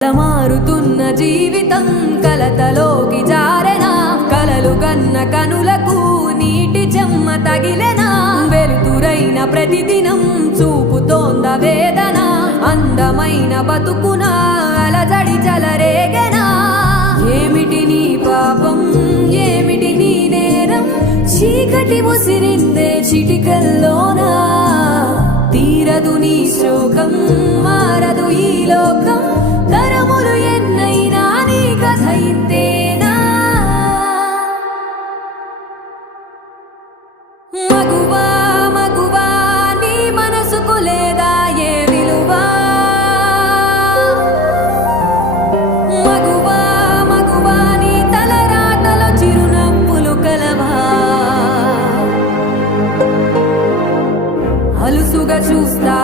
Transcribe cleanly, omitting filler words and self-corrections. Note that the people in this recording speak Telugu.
మారుతున్న జీవితం కలతలోకి జారెనా, కలలు కన్న కనులకు నీటి చెమ్మ తగిలెనా, వెలుతురైన ప్రతిదినం చూపుతోంద వేదన, అందమైన బతుకున అలజడి చలరేగెనా. ఏమిటి నీ పాపం, ఏమిటి నీ నేరం, చీకటి ముసిరిందే చిటికల్లోనా, తీరదు నీ శోకం, మారదు ఈ లోకం, తరములు ఎన్నైనా నీ కథ ఇంతేనా. మగువా మగువా నీ మనసుకు లేదా ఏ విలువా, మగువా మగువా నీ తలరాతలో చిరునవ్వులు కలవా, అలుసుగా చూస్తా